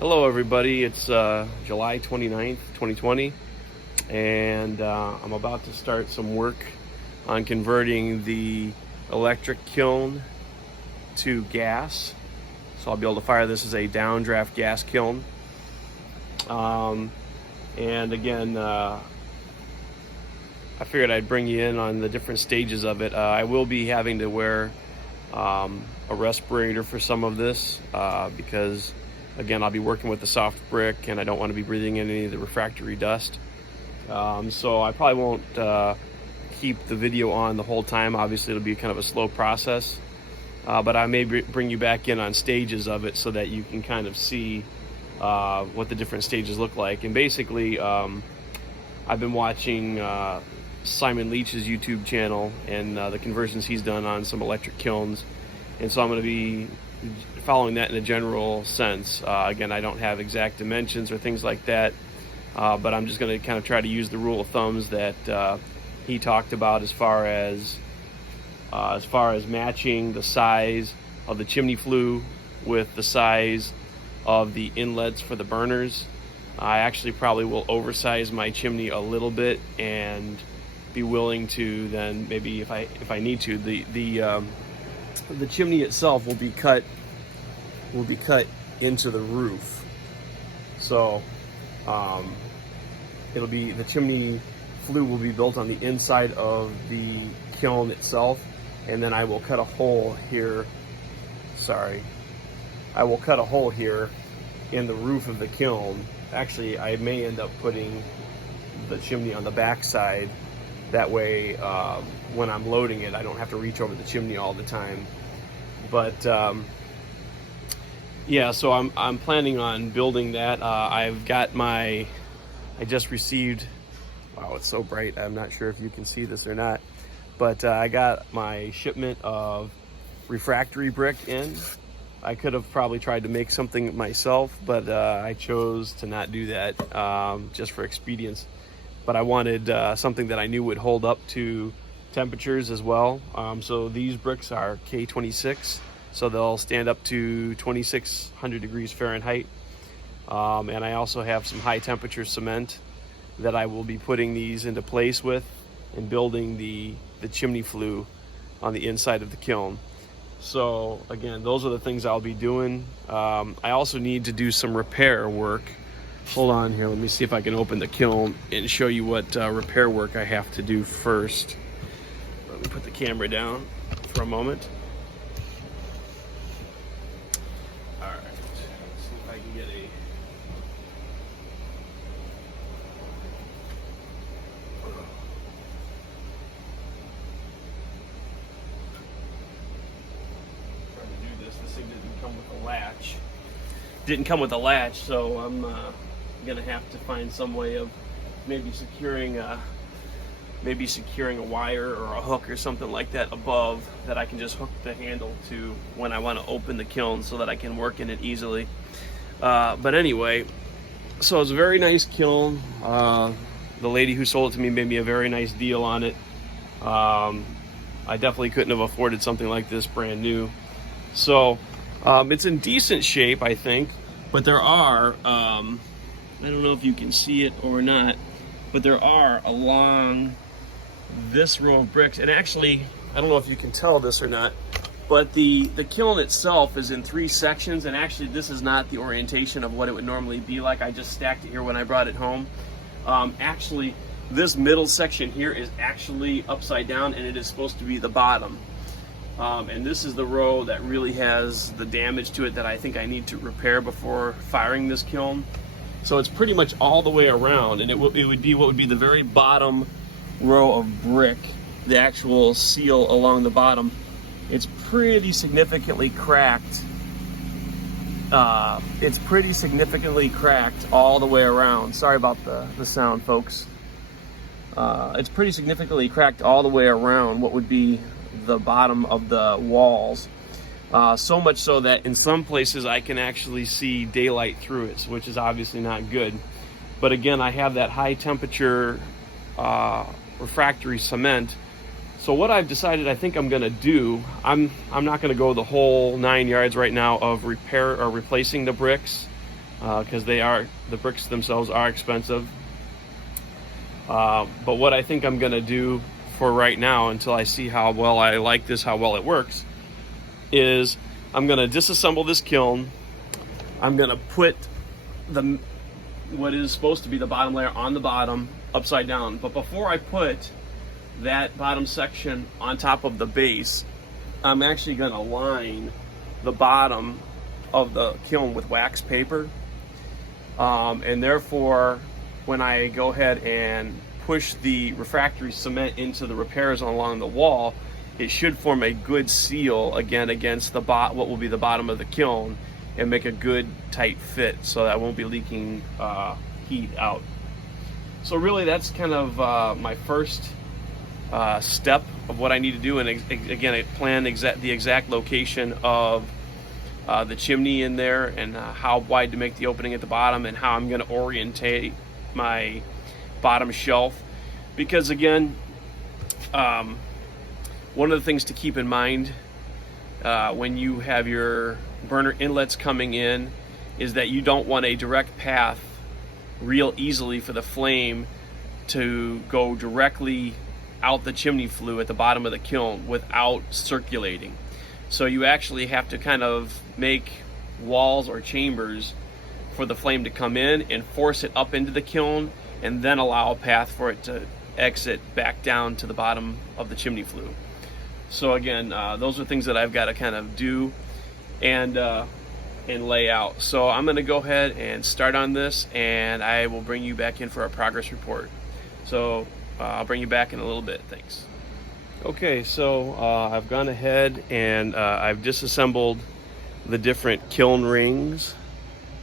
Hello everybody, it's July 29th, 2020, and I'm about to start some work on converting the electric kiln to gas. So I'll be able to fire this as a downdraft gas kiln. And again, I figured I'd bring you in on the different stages of it. I will be having to wear a respirator for some of this because again, I'll be working with the soft brick and I don't want to be breathing in any of the refractory dust. So I probably won't keep the video on the whole time. Obviously, it'll be kind of a slow process. But I may bring you back in on stages of it so that you can kind of see what the different stages look like. And basically, I've been watching Simon Leach's YouTube channel and the conversions he's done on some electric kilns. And so I'm going to be following that in a general sense. Again, I don't have exact dimensions or things like that, but I'm just going to kind of try to use the rule of thumbs that he talked about as far as matching the size of the chimney flue with the size of the inlets for the burners. I actually probably will oversize my chimney a little bit and be willing to then maybe if I need to, the chimney itself will be cut into the roof. So it'll be, the chimney flue will be built on the inside of the kiln itself, and then I will cut a hole here. I will cut a hole here in the roof of the kiln. Actually, I may end up putting the chimney on the back side. That way, when I'm loading it, I don't have to reach over the chimney all the time. But yeah, so I'm planning on building that. I just received, wow, it's so bright. I'm not sure if you can see this or not, but I got my shipment of refractory brick in. I could have probably tried to make something myself, but I chose to not do that just for expedience. But I wanted something that I knew would hold up to temperatures as well. So these bricks are K26, so they'll stand up to 2600 degrees Fahrenheit. And I also have some high temperature cement that I will be putting these into place with and building the chimney flue on the inside of the kiln. So again, those are the things I'll be doing. I also need to do some repair work. Hold on here, let me see if I can open the kiln and show you what repair work I have to do first. Let me put the camera down for a moment. All right, let's see if I can get a... Trying to do this. This thing didn't come with a latch. Didn't come with a latch, so I'm gonna have to find some way of maybe securing a wire or a hook or something like that above that I can just hook the handle to when I want to open the kiln so that I can work in it easily. But anyway, so it's a very nice kiln. The lady who sold it to me made me a very nice deal on it. I definitely couldn't have afforded something like this brand new. So it's in decent shape, I think, but there are, I don't know if you can see it or not, but there are along this row of bricks, and actually, I don't know if you can tell this or not, but the kiln itself is in 3 sections, and actually this is not the orientation of what it would normally be like. I just stacked it here when I brought it home. Actually, this middle section here is actually upside down, and it is supposed to be the bottom. And this is the row that really has the damage to it that I think I need to repair before firing this kiln. So it's pretty much all the way around, and it would be what would be the very bottom row of brick, the actual seal along the bottom. It's pretty significantly cracked. It's pretty significantly cracked all the way around. Sorry about the sound, folks. It's pretty significantly cracked all the way around what would be the bottom of the walls. So much so that in some places I can actually see daylight through it, which is obviously not good. But again, I have that high temperature refractory cement. So what I've decided I think I'm gonna do, I'm not gonna go the whole 9 yards right now of repair or replacing the bricks. because the bricks themselves are expensive. But what I think I'm gonna do for right now, until I see how well I like this, how well it works, is I'm gonna disassemble this kiln. I'm gonna put what is supposed to be the bottom layer on the bottom upside down. But before I put that bottom section on top of the base, I'm actually gonna line the bottom of the kiln with wax paper. And therefore, when I go ahead and push the refractory cement into the repairs along the wall, it should form a good seal again against the what will be the bottom of the kiln, and make a good tight fit so that I won't be leaking heat out. So really that's kind of my first step of what I need to do, and again I plan the exact location of the chimney in there, and how wide to make the opening at the bottom, and how I'm going to orientate my bottom shelf. Because again, one of the things to keep in mind when you have your burner inlets coming in is that you don't want a direct path real easily for the flame to go directly out the chimney flue at the bottom of the kiln without circulating. So you actually have to kind of make walls or chambers for the flame to come in and force it up into the kiln, and then allow a path for it to exit back down to the bottom of the chimney flue. So again, those are things that I've got to kind of do and lay out. So I'm going to go ahead and start on this, and I will bring you back in for a progress report. So I'll bring you back in a little bit. Thanks. Okay, so I've gone ahead and I've disassembled the different kiln rings.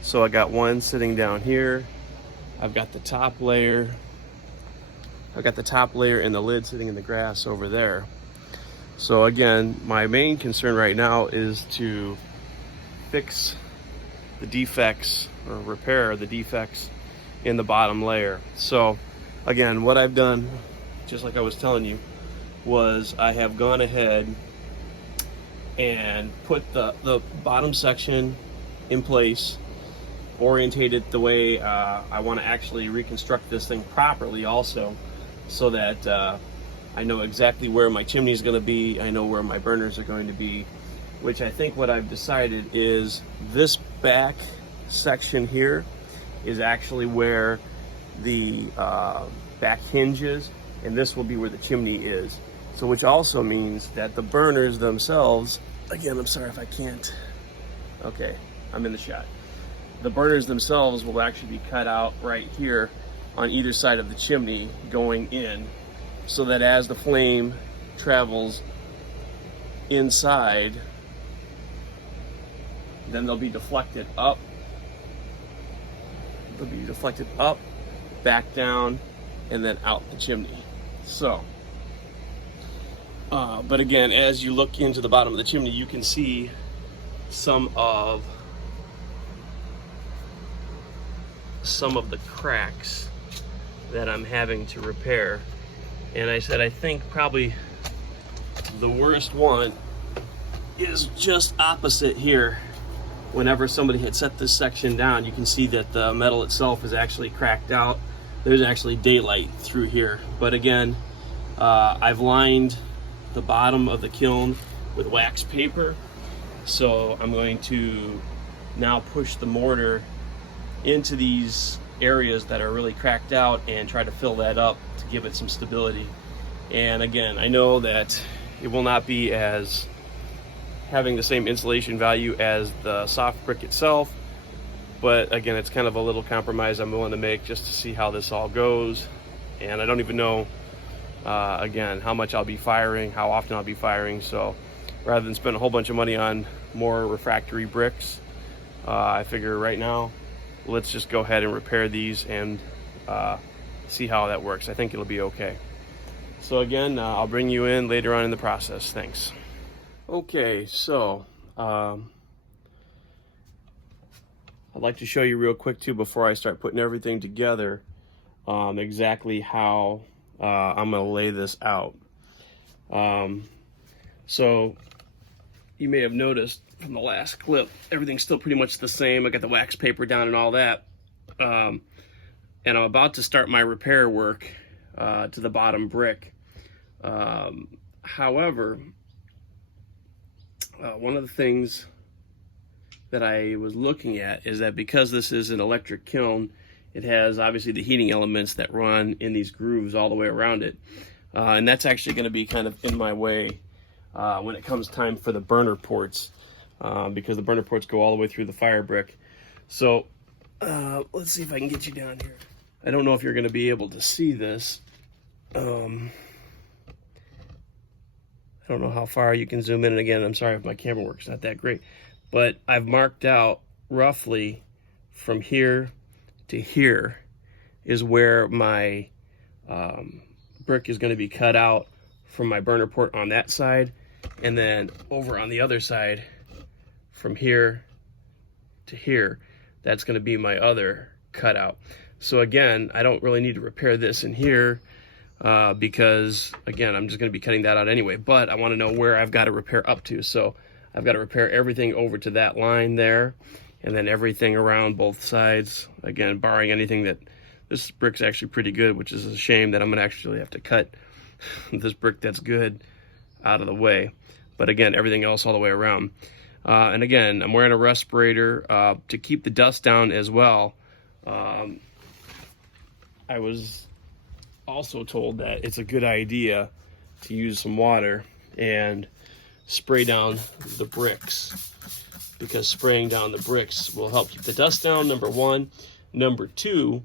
So I got one sitting down here. I've got the top layer. I've got the top layer and the lid sitting in the grass over there. So again, my main concern right now is to fix the defects, or repair the defects in the bottom layer. So again, what I've done, just like I was telling you, was I have gone ahead and put the bottom section in place, orientated the way I want to actually reconstruct this thing properly also, so that I know exactly where my chimney is going to be, I know where my burners are going to be, which I think what I've decided is this back section here is actually where the back hinge is, and this will be where the chimney is. So which also means that the burners themselves, again, I'm sorry if I can't, okay, I'm in the shot. The burners themselves will actually be cut out right here on either side of the chimney going in, so that as the flame travels inside, then they'll be deflected up. They'll be deflected up, back down, and then out the chimney. So, but again, as you look into the bottom of the chimney, you can see some of the cracks that I'm having to repair. And I said I think probably the worst one is just opposite here. Whenever somebody had set this section down, you can see that the metal itself is actually cracked out. There's actually daylight through here. But again, I've lined the bottom of the kiln with wax paper. So I'm going to now push the mortar into these areas that are really cracked out and try to fill that up to give it some stability. And again, I know that it will not be as having the same insulation value as the soft brick itself, but again, it's kind of a little compromise I'm willing to make just to see how this all goes. And I don't even know again how much I'll be firing, how often I'll be firing. So rather than spend a whole bunch of money on more refractory bricks, I figure right now let's just go ahead and repair these and see how that works. I think it'll be okay. So again, I'll bring you in later on in the process. Thanks. Okay, so I'd like to show you real quick too, before I start putting everything together, exactly how I'm going to lay this out. So you may have noticed from the last clip, everything's still pretty much the same. I got the wax paper down and all that. And I'm about to start my repair work to the bottom brick. However, one of the things that I was looking at is that because this is an electric kiln, it has obviously the heating elements that run in these grooves all the way around it. And that's actually going to be kind of in my way when it comes time for the burner ports, because the burner ports go all the way through the fire brick. So let's see if I can get you down here. I don't know if you're going to be able to see this. I don't know how far you can zoom in, and again, I'm sorry if my camera work's not that great, but I've marked out roughly from here to here is where my brick is going to be cut out from my burner port on that side, and then over on the other side from here to here, that's going to be my other cutout. So again, I don't really need to repair this in here because again, I'm just going to be cutting that out anyway, but I want to know where I've got to repair up to. So I've got to repair everything over to that line there, and then everything around both sides, again, barring anything that, this brick's actually pretty good, which is a shame that I'm going to actually have to cut this brick that's good out of the way. But again, everything else all the way around. And again, I'm wearing a respirator to keep the dust down as well. I was also told that it's a good idea to use some water and spray down the bricks, because spraying down the bricks will help keep the dust down, number one. Number two,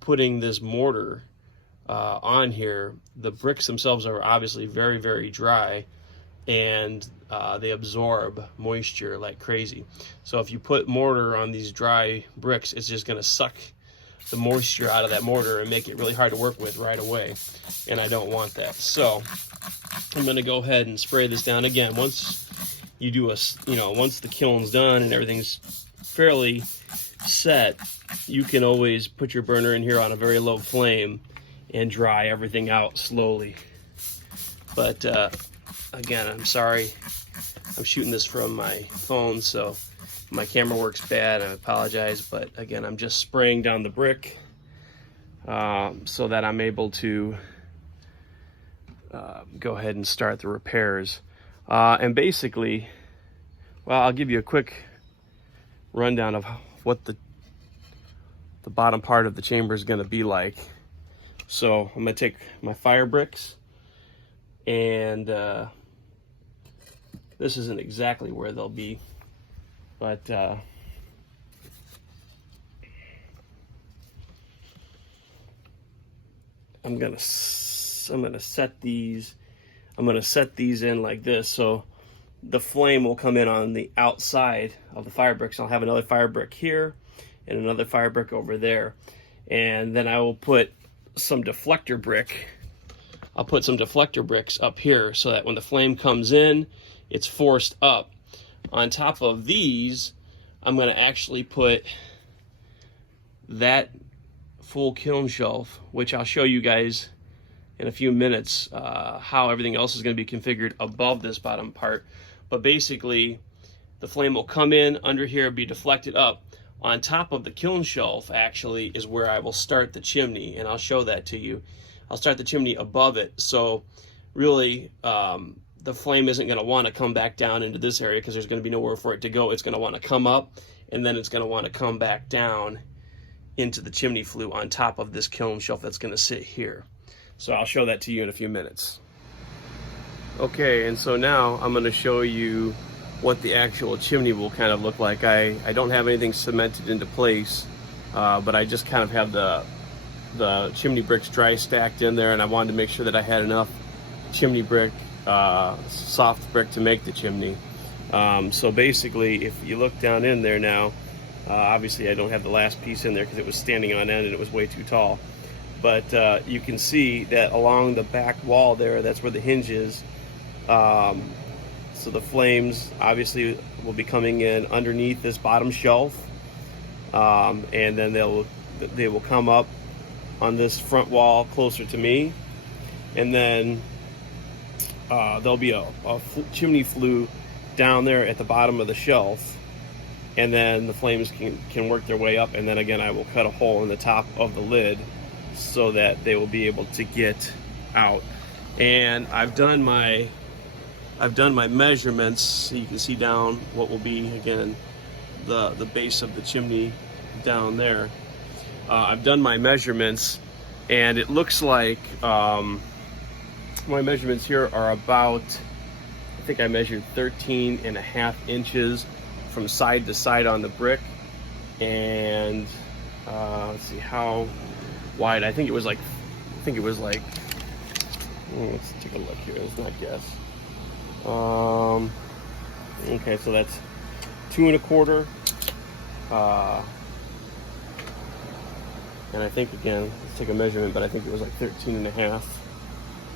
putting this mortar on here, the bricks themselves are obviously very, very dry, and they absorb moisture like crazy. So if you put mortar on these dry bricks, it's just going to suck the moisture out of that mortar and make it really hard to work with right away, and I don't want that. So I'm going to go ahead and spray this down. Again, once you do once the kiln's done and everything's fairly set, you can always put your burner in here on a very low flame and dry everything out slowly. But again, I'm sorry, I'm shooting this from my phone, so my camera works bad. I apologize, but again, I'm just spraying down the brick so that I'm able to go ahead and start the repairs. And basically, well, I'll give you a quick rundown of what the bottom part of the chamber is going to be like. So I'm going to take my fire bricks, and this isn't exactly where they'll be, but I'm gonna set these in like this, so the flame will come in on the outside of the fire bricks. I'll have another fire brick here and another fire brick over there, and then I will put some deflector brick. I'll put some deflector bricks up here so that when the flame comes in, it's forced up. On top of these, I'm going to actually put that full kiln shelf, which I'll show you guys in a few minutes how everything else is going to be configured above this bottom part. But basically, the flame will come in under here, be deflected up. On top of the kiln shelf actually is where I will start the chimney, and I'll show that to you. I'll start the chimney above it, so really the flame isn't going to want to come back down into this area because there's going to be nowhere for it to go. It's going to want to come up, and then it's going to want to come back down into the chimney flue on top of this kiln shelf that's going to sit here. So I'll show that to you in a few minutes. Okay, and so now I'm going to show you what the actual chimney will kind of look like. I don't have anything cemented into place, but I just kind of have the chimney bricks dry stacked in there, and I wanted to make sure that I had enough chimney brick, soft brick, to make the chimney. So basically, if you look down in there now, obviously I don't have the last piece in there because it was standing on end and it was way too tall, but you can see that along the back wall there, that's where the hinge is. So the flames obviously will be coming in underneath this bottom shelf, and then they will come up on this front wall closer to me, and then there'll be a chimney flue down there at the bottom of the shelf, and then the flames can work their way up, and then again I will cut a hole in the top of the lid so that they will be able to get out. And I've done my measurements, so you can see down what will be again the base of the chimney down there. I've done my measurements, and it looks like my measurements here are about, I think I measured 13.5 inches from side to side on the brick, and let's see how wide. I think it was like let's take a look here. Let's not guess. Okay, so that's 2.25. And I think again, let's take a measurement, but I think it was like 13.5.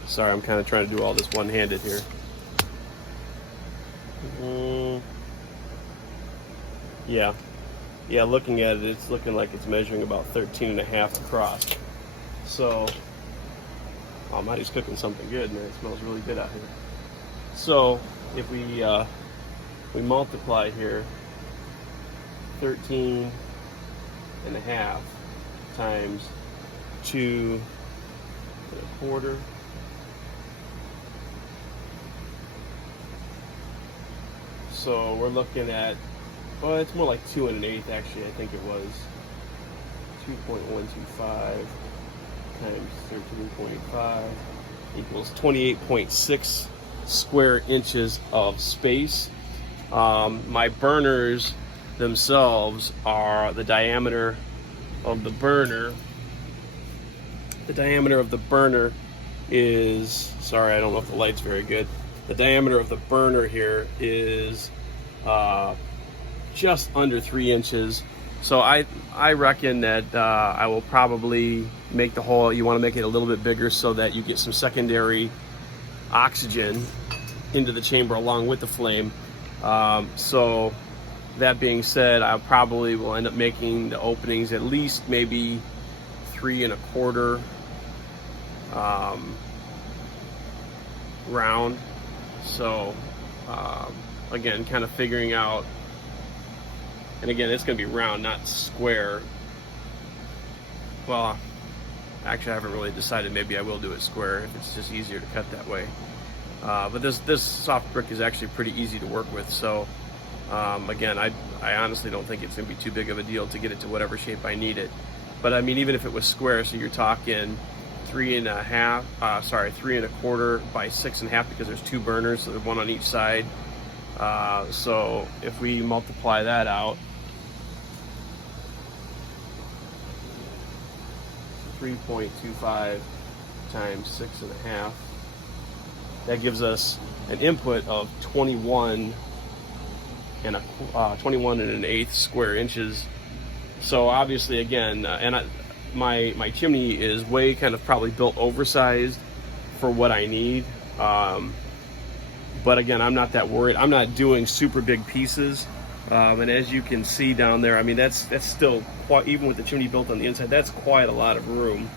Sorry, I'm kind of trying to do all this one-handed here. Yeah, looking at it, it's looking like it's measuring about 13.5 across. So, oh, Marty's cooking something good, man. It smells really good out here. So, if we multiply here, 13.5 times 2.25. So we're looking at, well, it's more like 2 1/8 actually. I think it was 2.125 times 13.5 equals 28.6 square inches of space. My burners themselves are the diameter of the burner. The diameter of the burner is, sorry, I don't know if the light's very good. The diameter of the burner here is just under 3 inches. So I reckon that I will probably make the hole, you want to make it a little bit bigger so that you get some secondary oxygen into the chamber along with the flame. So that being said, I probably will end up making the openings at least maybe 3.25 round. So again, kind of figuring out, and again, it's going to be round, not square. Well, actually I haven't really decided. Maybe I will do it square if it's just easier to cut that way. But this soft brick is actually pretty easy to work with. So again, I honestly don't think it's going to be too big of a deal to get it to whatever shape I need it. But I mean, even if it was square, so you're talking 3.25 by 6.5, because there's 2 burners, so there's one on each side. So if we multiply that out, 3.25 times 6.5, that gives us an input of 21 1/8 square inches. So obviously, again, my chimney is way kind of probably built oversized for what I need. But again, I'm not that worried. I'm not doing super big pieces. And as you can see down there, I mean, that's still quite, even with the chimney built on the inside, that's quite a lot of room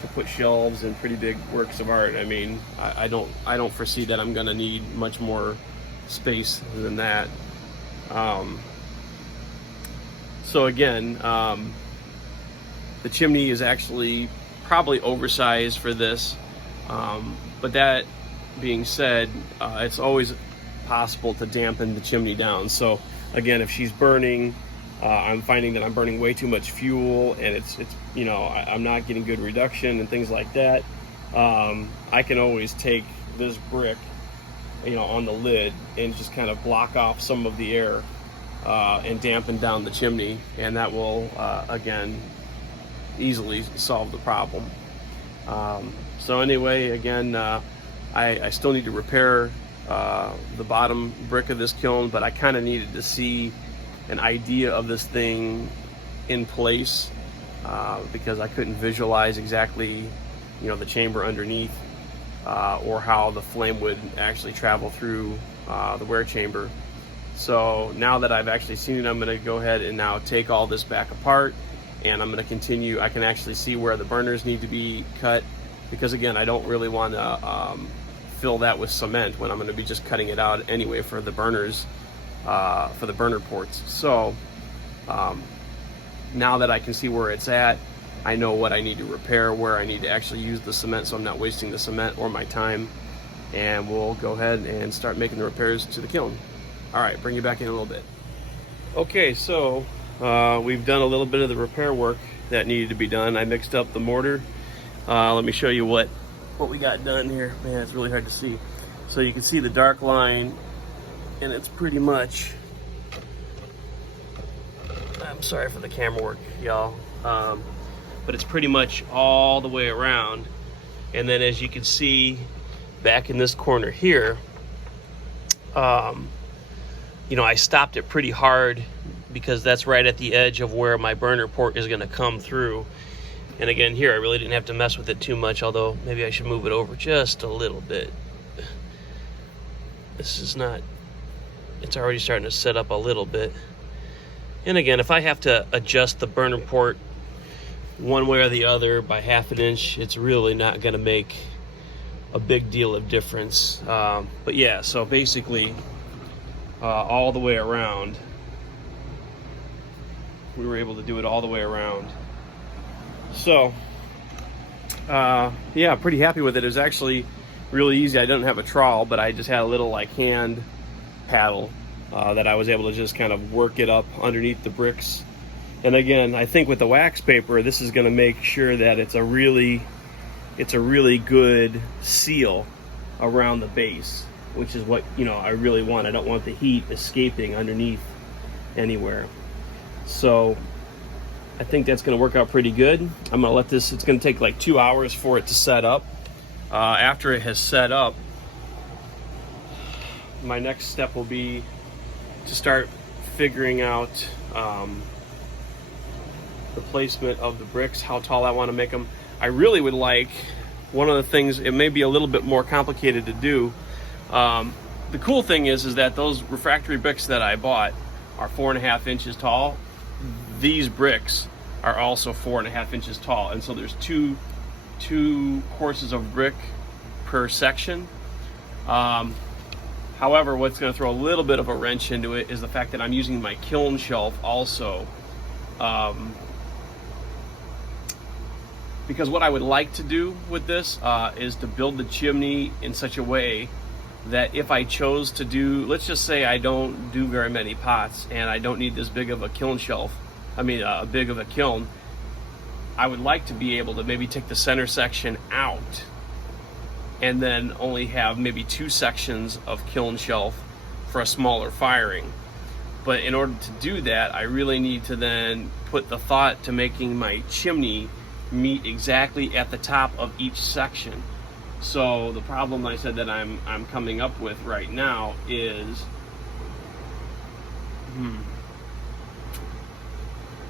to put shelves and pretty big works of art. I mean, I don't foresee that I'm gonna need much more space than that. So again, the chimney is actually probably oversized for this, but that being said, it's always possible to dampen the chimney down. So again, if she's burning, I'm finding that I'm burning way too much fuel, and it's you know, I'm not getting good reduction and things like that. I can always take this brick, you know, on the lid and just kind of block off some of the air and dampen down the chimney, and that will again easily solve the problem. So anyway, again, I still need to repair the bottom brick of this kiln, but I kind of needed to see an idea of this thing in place because I couldn't visualize exactly, you know, the chamber underneath or how the flame would actually travel through the wear chamber. So now that I've actually seen it, I'm going to go ahead and now take all this back apart, and I'm going to continue. I can actually see where the burners need to be cut, because again, I don't really want to fill that with cement when I'm going to be just cutting it out anyway for the burners, for the burner ports. So now that I can see where it's at, I know what I need to repair, where I need to actually use the cement, so I'm not wasting the cement or my time. And we'll go ahead and start making the repairs to the kiln. All right, bring you back in a little bit. Okay, so we've done a little bit of the repair work that needed to be done. I mixed up the mortar. Let me show you what we got done here. Man, it's really hard to see. So you can see the dark line, and it's pretty much, I'm sorry for the camera work, y'all, but it's pretty much all the way around. And then as you can see back in this corner here, you know, I stopped it pretty hard because that's right at the edge of where my burner port is going to come through. And again, here I really didn't have to mess with it too much, although maybe I should move it over just a little bit. This is not, it's already starting to set up a little bit. And again, if I have to adjust the burner port one way or the other by 1/2 inch, it's really not going to make a big deal of difference. But yeah, so basically all the way around, we were able to do it all the way around. So yeah, pretty happy with it. It was actually really easy. I didn't have a trowel, but I just had a little like hand paddle that I was able to just kind of work it up underneath the bricks. And again, I think with the wax paper, this is going to make sure that it's a really good seal around the base, which is what, you know, I really want. I don't want the heat escaping underneath anywhere. So I think that's going to work out pretty good. I'm going to let this, it's going to take like 2 hours for it to set up. After it has set up, my next step will be to start figuring out the placement of the bricks, how tall I want to make them. I really would like, one of the things, it may be a little bit more complicated to do. The cool thing is that those refractory bricks that I bought are 4.5 inches tall. These bricks are also 4.5 inches tall, and so there's two courses of brick per section. However, what's going to throw a little bit of a wrench into it is the fact that I'm using my kiln shelf also. Because what I would like to do with this is to build the chimney in such a way that if I chose to do, let's just say I don't do very many pots and I don't need this big of a kiln shelf, big of a kiln, I would like to be able to maybe take the center section out and then only have maybe 2 sections of kiln shelf for a smaller firing. But in order to do that, I really need to then put the thought to making my chimney meet exactly at the top of each section. So the problem I said that I'm coming up with right now is,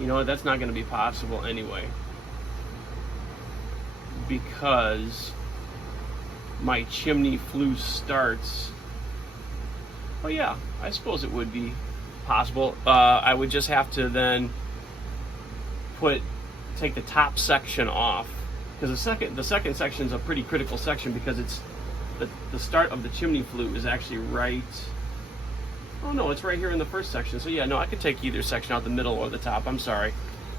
you know, that's not going to be possible anyway, because my chimney flue starts, oh yeah, I suppose it would be possible. I would just have to then take the top section off, because the second section is a pretty critical section, because it's the start of the chimney flue is actually right, oh no, it's right here in the first section. So yeah, no, I could take either section out, the middle or the top. I'm sorry.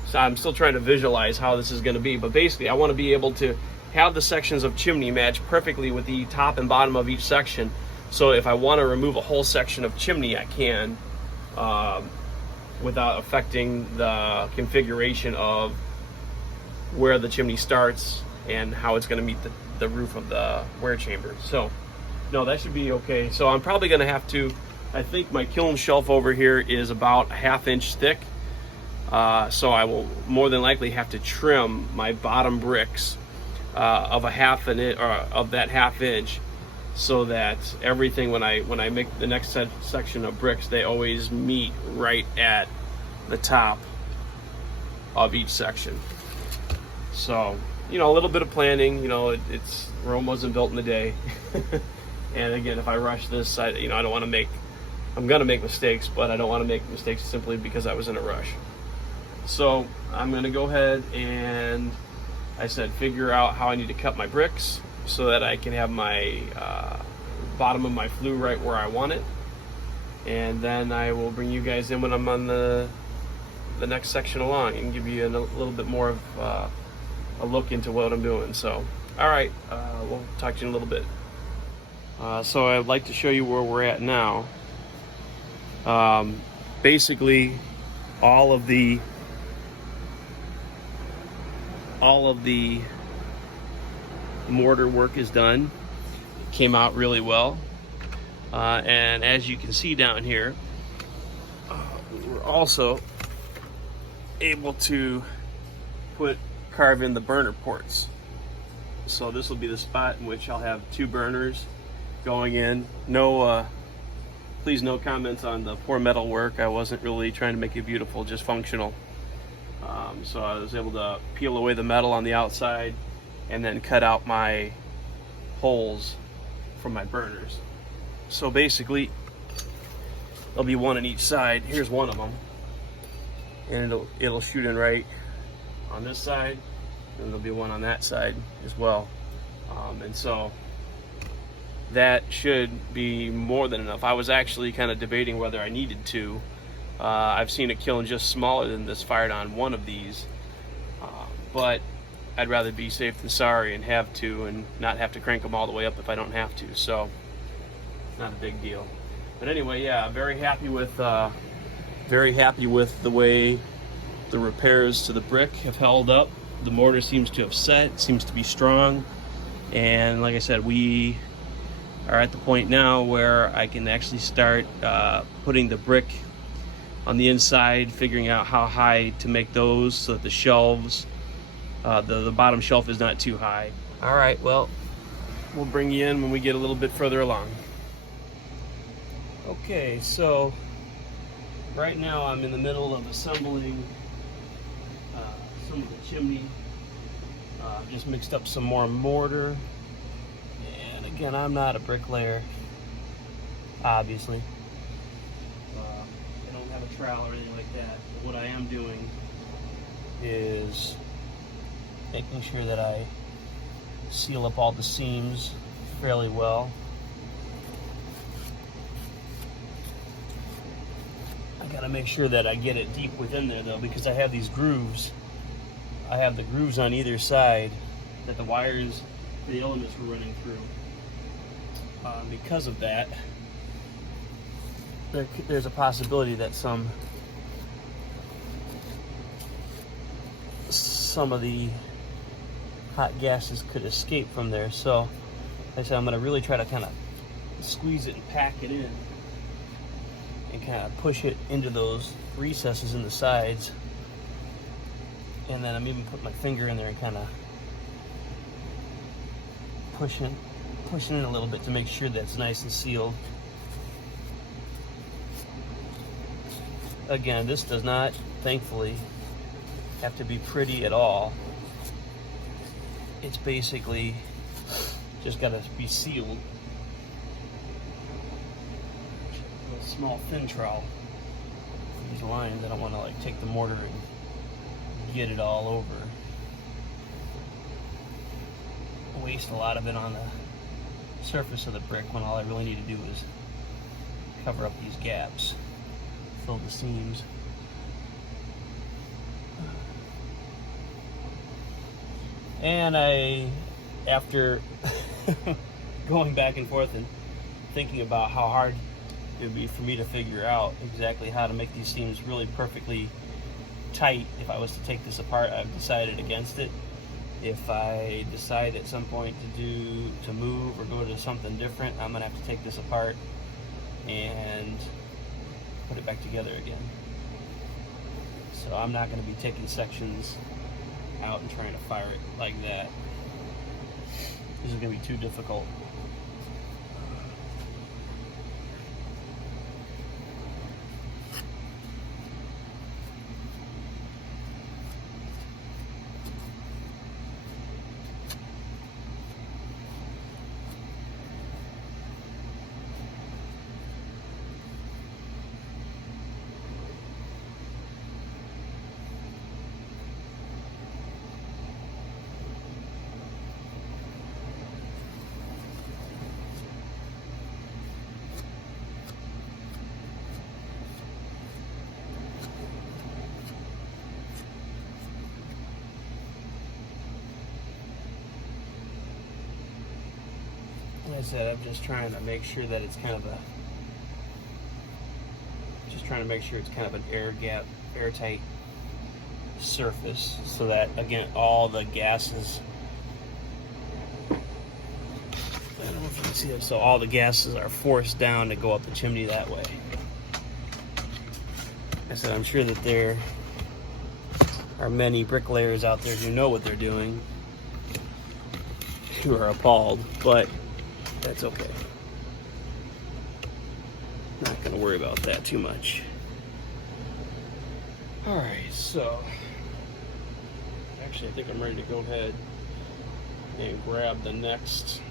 So I'm still trying to visualize how this is going to be, but basically I want to be able to have the sections of chimney match perfectly with the top and bottom of each section. So if I want to remove a whole section of chimney, I can, without affecting the configuration of where the chimney starts and how it's going to meet the roof of the wear chamber. So no, that should be okay. So I'm probably going to have to, I think my kiln shelf over here is about 1/2 inch thick. So I will more than likely have to trim my bottom bricks of a of that 1/2 inch, so that everything, when I make the next section of bricks, they always meet right at the top of each section. So, you know, a little bit of planning. You know, Rome wasn't built in a day. And again, if I rush this, I don't want to make, I'm gonna make mistakes, but I don't want to make mistakes simply because I was in a rush. So I'm gonna go ahead and, I said, figure out how I need to cut my bricks, so that I can have my bottom of my flue right where I want it. And then I will bring you guys in when I'm on the next section along and give you a little bit more of a look into what I'm doing. So, all right, we'll talk to you in a little bit. So I'd like to show you where we're at now. Basically, all of the mortar work is done. Came out really well, and as you can see down here, we're also able to carve in the burner ports. So this will be the spot in which I'll have 2 burners going in. Please no comments on the poor metal work. I wasn't really trying to make it beautiful, just functional. So I was able to peel away the metal on the outside and then cut out my holes from my burners. So basically, there'll be one on each side. Here's one of them, and it'll shoot in right on this side, and there'll be one on that side as well. And so that should be more than enough. I was actually kind of debating whether I needed to. I've seen a kiln just smaller than this fired on one of these, but I'd rather be safe than sorry and have to, and not have to crank them all the way up if I don't have to. So not a big deal. But anyway, yeah, very happy with the way the repairs to the brick have held up. The mortar seems to have set, seems to be strong, and like I said, we are at the point now where I can actually start putting the brick on the inside, figuring out how high to make those so that the shelves, the bottom shelf is not too high. All right, well, we'll bring you in when we get a little bit further along. Okay, so right now I'm in the middle of assembling some of the chimney. Just mixed up some more mortar. And again, I'm not a bricklayer, obviously. I don't have a trowel or anything like that. But what I am doing is making sure that I seal up all the seams fairly well. I gotta make sure that I get it deep within there though, because I have these grooves. I have the grooves on either side that the wires, the elements were running through. Because of that, there's a possibility that some of the hot gases could escape from there. So like I said, I'm going to really try to kind of squeeze it and pack it in and kind of push it into those recesses in the sides. And then I'm even putting my finger in there and kind of pushing in a little bit to make sure that's nice and sealed. Again, this does not, thankfully, have to be pretty at all. It's basically just got to be sealed. A small thin trowel. These lines, I don't want to like take the mortar and get it all over. Waste a lot of it on the surface of the brick when all I really need to do is cover up these gaps, fill the seams. And after going back and forth and thinking about how hard it would be for me to figure out exactly how to make these seams really perfectly tight if I was to take this apart, I've decided against it. If I decide at some point to move or go to something different, I'm gonna have to take this apart and put it back together again. So I'm not gonna be taking sections out and trying to fire it like that. This is gonna be too difficult. I said, I'm just trying to make sure that it's kind of an air gap, airtight surface, so that again all the gases, I don't know if you can see it, so all the gases are forced down to go up the chimney that way. I said, I'm sure that there are many bricklayers out there who know what they're doing, who are appalled, but that's okay. Not gonna worry about that too much. All right, so actually I think I'm ready to go ahead and grab the next.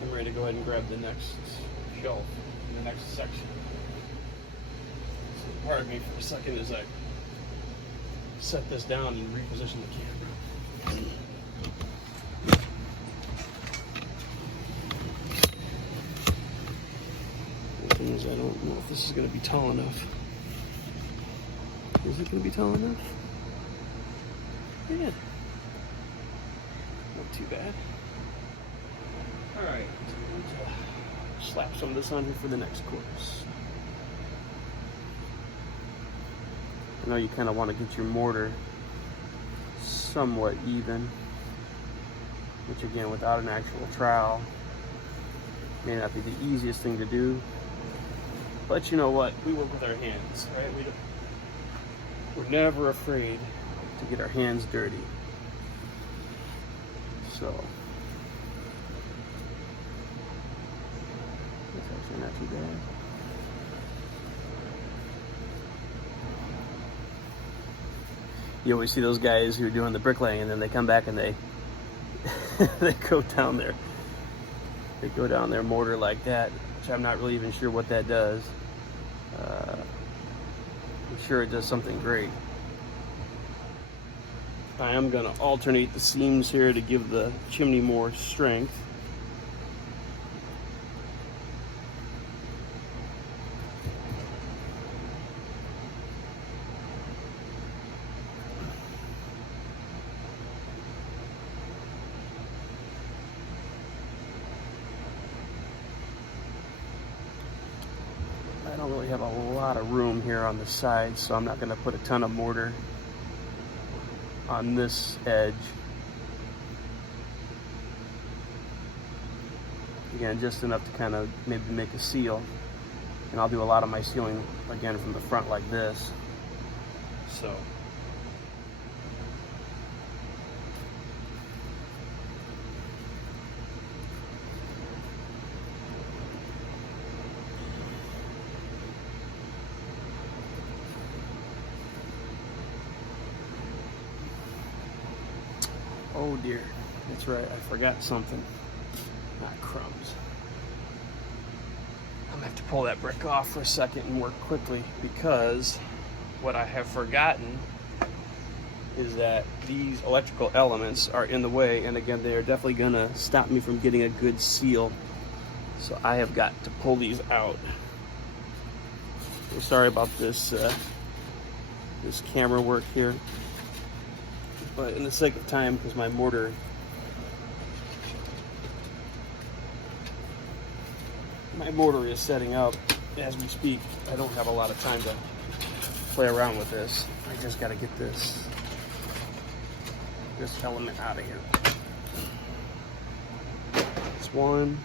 I'm ready to go ahead and grab the next shelf in the next section. So pardon me for a second as I set this down and reposition the camera. The thing is, I don't know if this is going to be tall enough. Is it going to be tall enough? Yeah. Not too bad. Alright, slap some of this on here for the next course. I know you kind of want to get your mortar somewhat even, which again, without an actual trowel, may not be the easiest thing to do. But you know what? We work with our hands, right? We're never afraid to get our hands dirty. So that's actually not too bad. You always see those guys who are doing the bricklaying and then they come back and they they go down their mortar like that, which I'm not really even sure what that does. I'm sure it does something great. I am going to alternate the seams here to give the chimney more strength. I don't really have a lot of room here on the side, so I'm not going to put a ton of mortar on this edge. Again, just enough to kind of maybe make a seal. And I'll do a lot of my sealing again from the front like this. So oh dear, that's right, I forgot something. Not crumbs. I'm gonna have to pull that brick off for a second and work quickly, because what I have forgotten is that these electrical elements are in the way, and again, they are definitely gonna stop me from getting a good seal. So I have got to pull these out. I'm sorry about this this camera work here. But in the sake of time, because my mortar is setting up as we speak, I don't have a lot of time to play around with this. I just got to get this element out of here. That's one.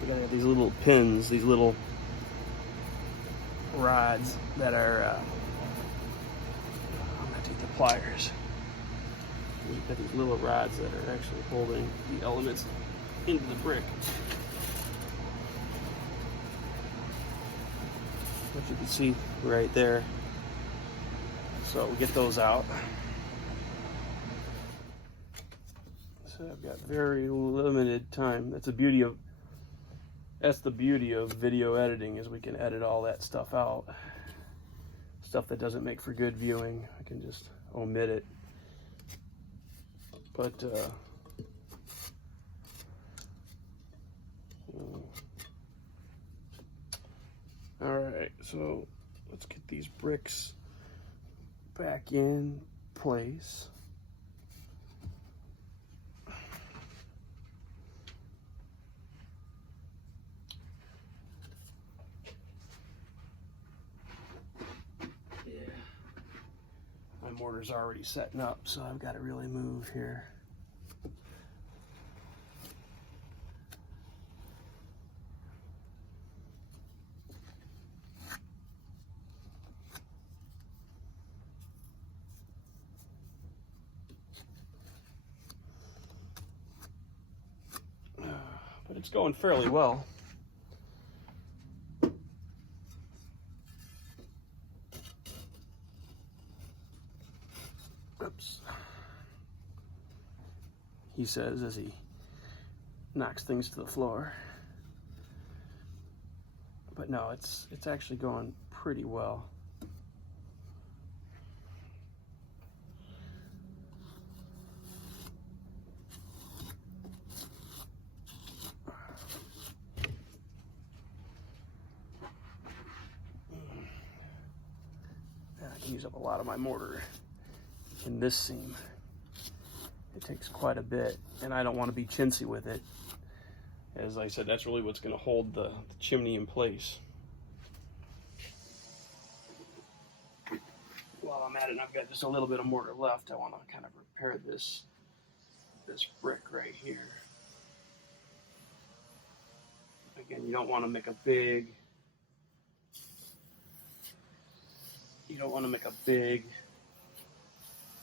We gotta have these little pins, these little rods that are. I'm gonna take the pliers. We've got these little rods that are actually holding the elements into the brick. Which you can see right there. So we get those out. So I've got very limited time. That's the beauty of video editing, is we can edit all that stuff out. Stuff that doesn't make for good viewing, I can just omit it. But all right, so let's get these bricks back in place. mortar's already setting up, so I've got to really move here. But it's going fairly well. Oops. He says as he knocks things to the floor. But no, it's actually going pretty well. I can use up a lot of my mortar in this seam. It takes quite a bit, and I don't want to be chintzy with it. As I said, that's really what's going to hold the chimney in place. While I'm at it, and I've got just a little bit of mortar left, I want to kind of repair this brick right here. Again, you don't want to make a big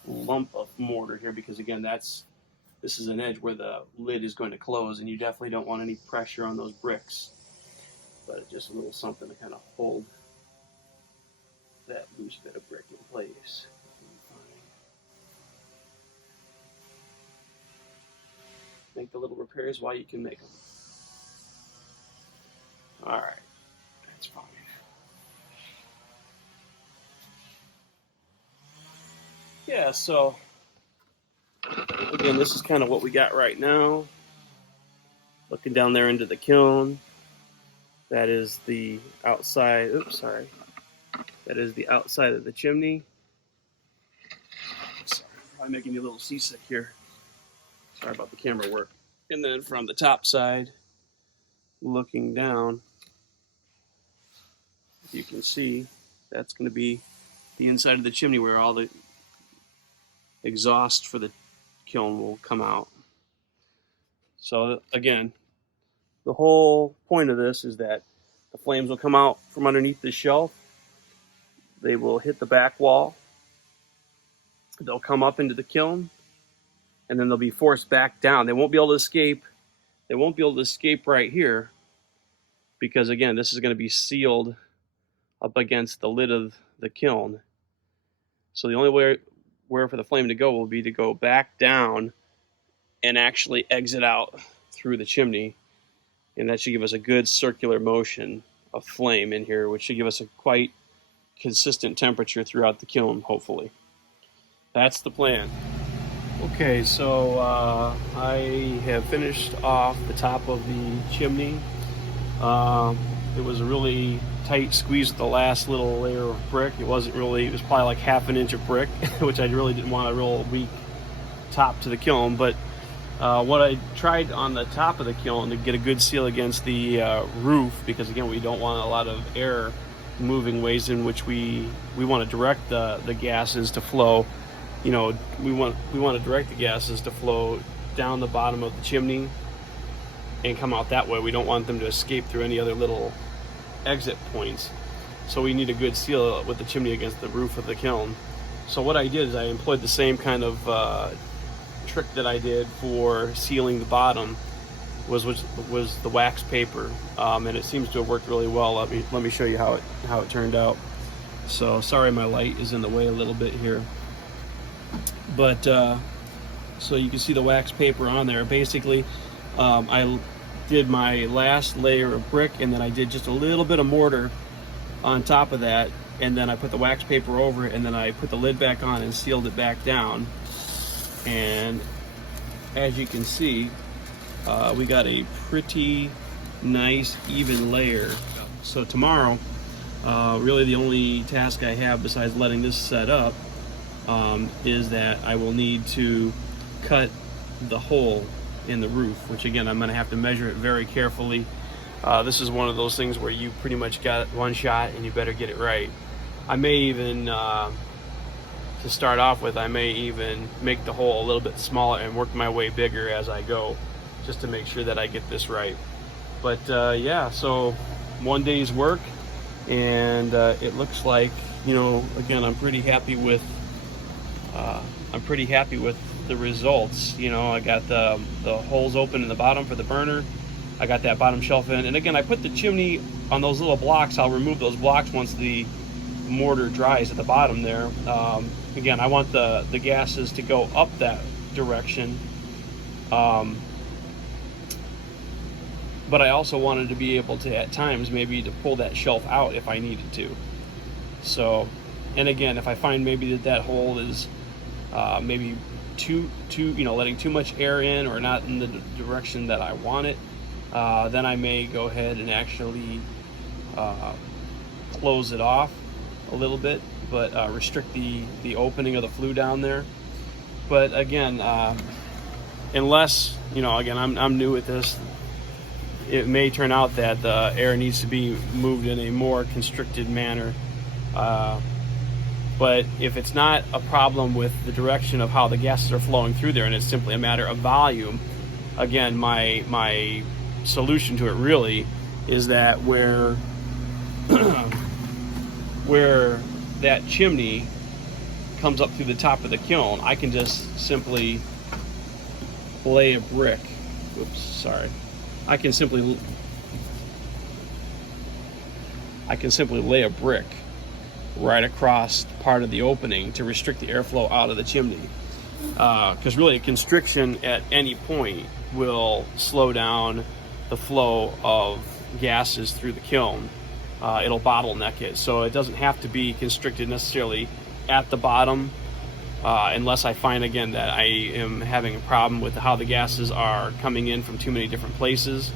lump of mortar here, because again, this is an edge where the lid is going to close, and you definitely don't want any pressure on those bricks. But just a little something to kind of hold that loose bit of brick in place. Make the little repairs while you can make them. All right, that's fine. Yeah, so again, this is kind of what we got right now. Looking down there into the kiln. That is the outside, oops, sorry. That is the outside of the chimney. Sorry, I'm making you a little seasick here. Sorry about the camera work. And then from the top side, looking down, you can see that's going to be the inside of the chimney where all the exhaust for the kiln will come out. So again, the whole point of this is that the flames will come out from underneath the shelf. They will hit the back wall. They'll come up into the kiln, and then they'll be forced back down. They won't be able to escape. They won't be able to escape right here, because again, this is going to be sealed up against the lid of the kiln. So the only way where for the flame to go will be to go back down and actually exit out through the chimney, and that should give us a good circular motion of flame in here, which should give us a quite consistent temperature throughout the kiln, hopefully. That's the plan. Okay, so I have finished off the top of the chimney. It was a really tight squeeze with the last little layer of brick. It was probably like ½ an inch of brick, which I really didn't want a real weak top to the kiln. But what I tried on the top of the kiln to get a good seal against the roof, because again, we don't want a lot of air moving ways in which we want to direct the gases to flow. You know, we want to direct the gases to flow down the bottom of the chimney and come out that way. We don't want them to escape through any other little exit points. So we need a good seal with the chimney against the roof of the kiln. So what I did is I employed the same kind of trick that I did for sealing the bottom, was the wax paper, and it seems to have worked really well. Let me show you how it turned out. So sorry, my light is in the way a little bit here, but so you can see the wax paper on there. Basically, I did my last layer of brick, and then I did just a little bit of mortar on top of that, and then I put the wax paper over it, and then I put the lid back on and sealed it back down. And as you can see, we got a pretty nice even layer. So tomorrow, really the only task I have besides letting this set up is that I will need to cut the hole in the roof, which again, I'm going to have to measure it very carefully. This is one of those things where you pretty much got one shot and you better get it right. I may even to start off with. I may even make the hole a little bit smaller and work my way bigger as I go, just to make sure that I get this right. But yeah, so one day's work, and it looks like, you know, again, I'm pretty happy with the results. You know, I got the holes open in the bottom for the burner. I got that bottom shelf in, and again, I put the chimney on those little blocks. I'll remove those blocks once the mortar dries at the bottom there. Again, I want the gases to go up that direction, but I also wanted to be able to, at times, maybe to pull that shelf out if I needed to. So, and again, if I find maybe that hole is maybe too, you know, letting too much air in, or not in the direction that I want it, then I may go ahead and actually close it off a little bit, but restrict the opening of the flue down there. But again, unless, you know, again, I'm new at this, it may turn out that the air needs to be moved in a more constricted manner. But if it's not a problem with the direction of how the gases are flowing through there, and it's simply a matter of volume, again, my solution to it really is that where that chimney comes up through the top of the kiln, I can just simply lay a brick. Oops, sorry. I can simply lay a brick right across part of the opening to restrict the airflow out of the chimney. Because really, a constriction at any point will slow down the flow of gases through the kiln. It'll bottleneck it. So it doesn't have to be constricted necessarily at the bottom, unless I find, again, that I am having a problem with how the gases are coming in from too many different places.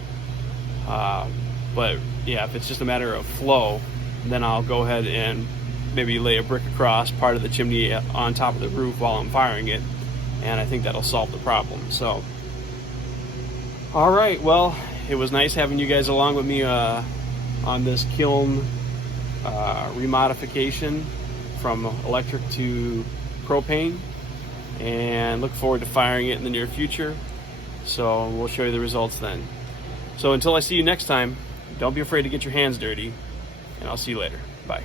But yeah, if it's just a matter of flow, then I'll go ahead and maybe lay a brick across part of the chimney on top of the roof while I'm firing it, and I think that'll solve the problem. So, all right, well, it was nice having you guys along with me on this kiln remodification from electric to propane, and look forward to firing it in the near future. So we'll show you the results then. So until I see you next time, don't be afraid to get your hands dirty, and I'll see you later. Bye.